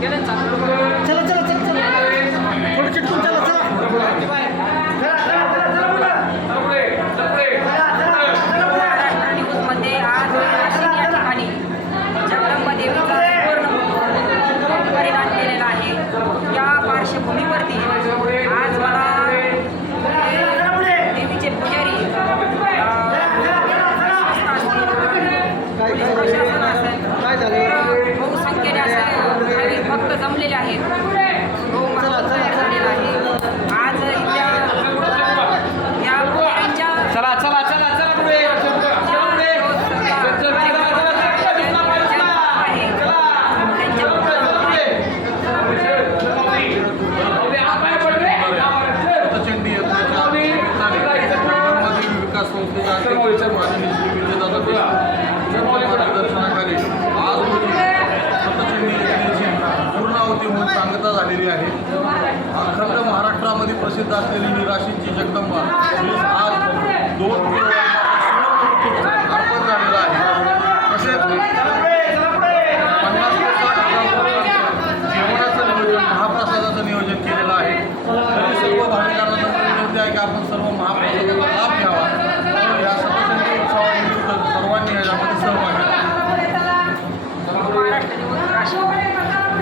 给恁掌声。भक्त जमलेले आहेत आज चला चला चला झालेली आहे. अखंड महाराष्ट्रामध्ये प्रसिद्ध असलेली निराशींची जगदंबा आज